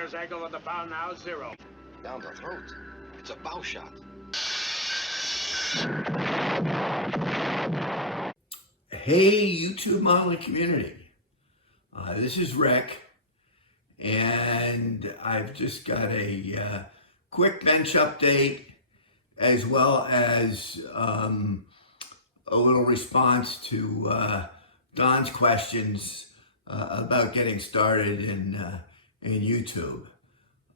Tires angle with the bow now 0. Down the throat. It's a bow shot. Hey, YouTube modeling community. This is Rick, and I've just got a quick bench update as well as a little response to Don's questions about getting started in YouTube.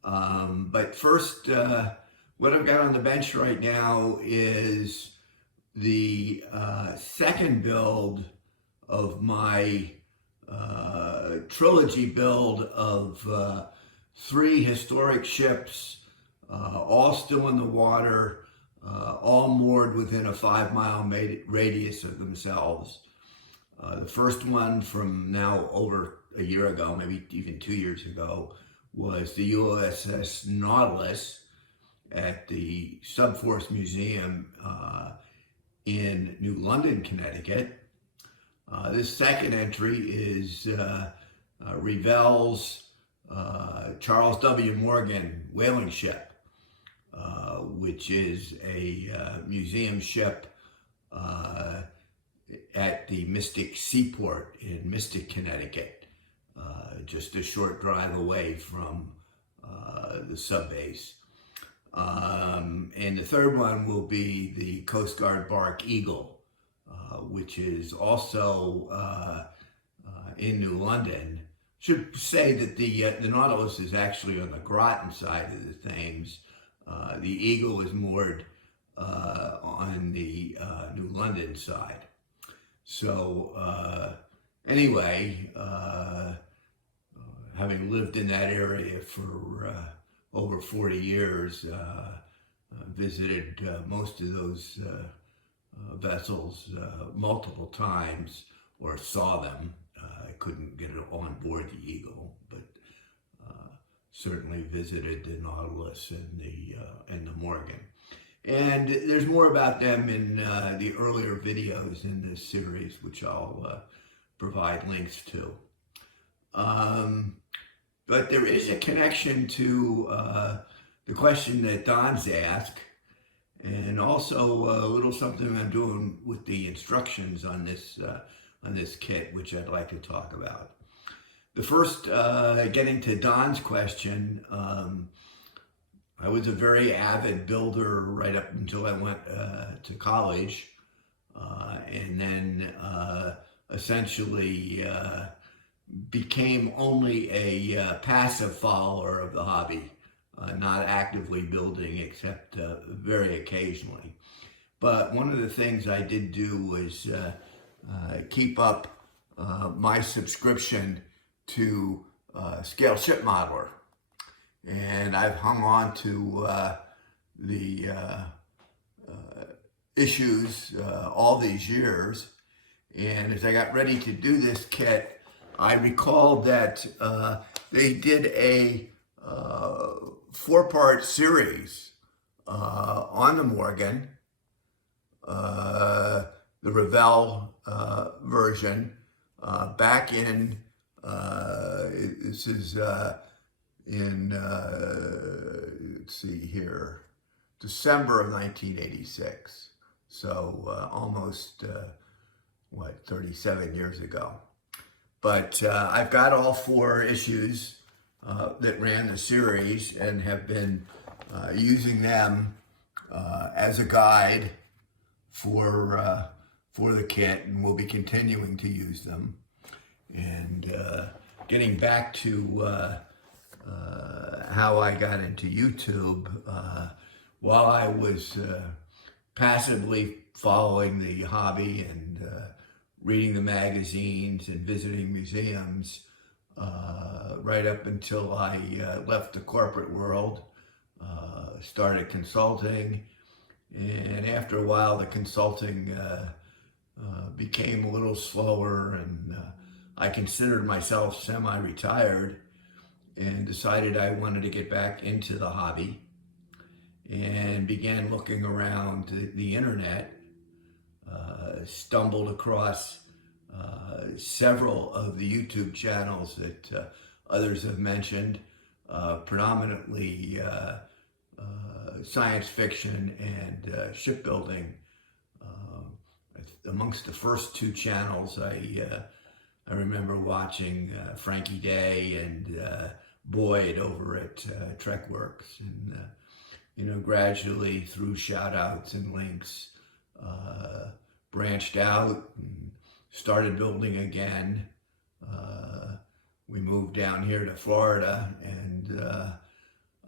But first, what I've got on the bench right now is the second build of my trilogy build of 3 historic ships, all still in the water, all moored within a 5-mile radius of themselves. The first one from now over a year ago, maybe even 2 years ago, was the USS Nautilus at the Subforce Museum in New London, Connecticut. This second entry is Revell's Charles W. Morgan whaling ship, which is a museum ship at the Mystic Seaport in Mystic, Connecticut, just a short drive away from the sub base. And the third one will be the Coast Guard bark Eagle, which is also in New London. Should say that the Nautilus is actually on the Groton side of the Thames. The Eagle is moored on the New London side. So anyway, having lived in that area for over 40 years, visited most of those vessels multiple times, or saw them. I couldn't get on board the Eagle, but certainly visited the Nautilus and the Morgan. And there's more about them in the earlier videos in this series, which I'll provide links to. But there is a connection to the question that Don's asked, and also a little something I'm doing with the instructions on this kit, which I'd like to talk about. The first, getting to Don's question, I was a very avid builder right up until I went to college, and then essentially became only a passive follower of the hobby, not actively building except very occasionally. But one of the things I did do was keep up my subscription to Scale Ship Modeler. And I've hung on to the issues all these years. And as I got ready to do this kit, I recalled that they did a 4-part series on the Morgan, the Revell version, back in, this is in, let's see here, December of 1986. So almost, 37 years ago. But I've got all 4 issues that ran the series and have been using them as a guide for the kit, and we'll be continuing to use them. And getting back to how I got into YouTube, while I was passively following the hobby and reading the magazines and visiting museums, right up until I left the corporate world, started consulting, and after a while the consulting became a little slower, and I considered myself semi-retired and decided I wanted to get back into the hobby, and began looking around the internet, stumbled across several of the YouTube channels that others have mentioned, predominantly science fiction and shipbuilding. Amongst the first two channels, I remember watching Frankie Day and Boyd over at TrekWorks, and gradually through shout outs and links, branched out and started building again. We moved down here to Florida, and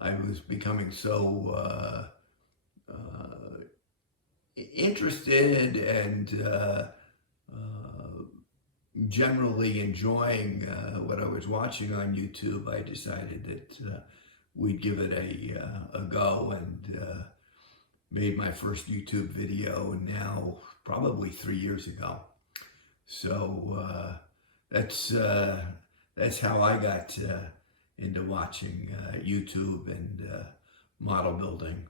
I was becoming so interested and generally enjoying what I was watching on YouTube. I decided that we'd give it a go, and made my first YouTube video now probably 3 years ago. So that's how I got into watching YouTube and model building.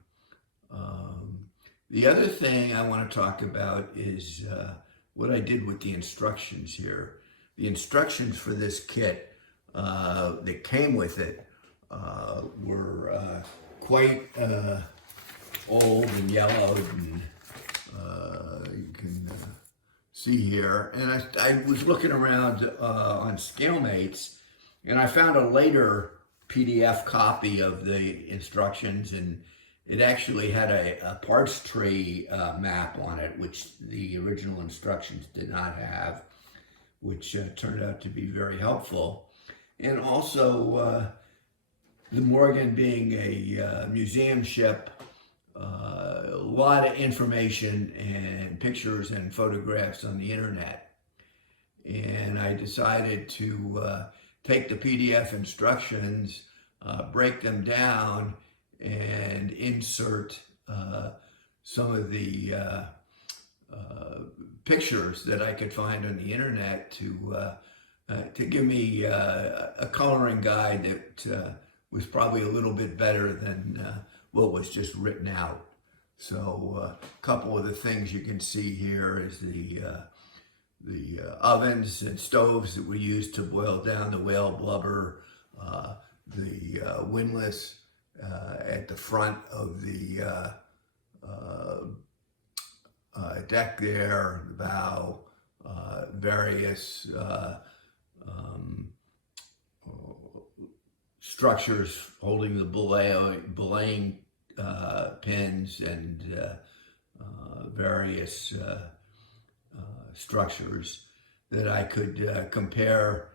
The other thing I want to talk about is what I did with the instructions here. The instructions for this kit that came with it were quite old and yellowed, and you can see here. And I was looking around on ScaleMates, and I found a later PDF copy of the instructions, and it actually had a parts tree map on it, which the original instructions did not have, which turned out to be very helpful. And also, the Morgan being a museum ship, a lot of information and pictures and photographs on the internet. And I decided to take the PDF instructions, break them down, and insert some of the pictures that I could find on the internet to give me a coloring guide that was probably a little bit better than what was just written out. So a couple of the things you can see here is the ovens and stoves that were used to boil down the whale blubber, the windlass at the front of the deck there, the bow, various structures holding the belaying pins, and various structures that I could compare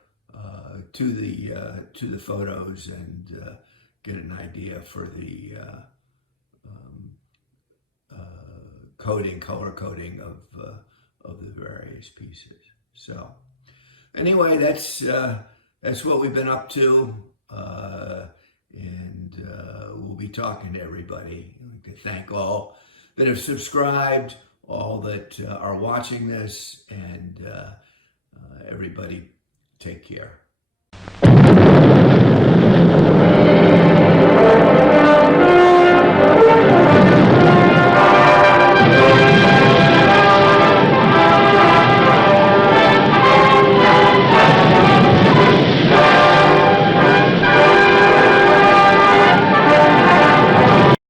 to the photos and get an idea for the color coding of the various pieces. So anyway, that's what we've been up to, and we'll be talking to everybody. I'd like to thank all that have subscribed, all that are watching this, and everybody take care.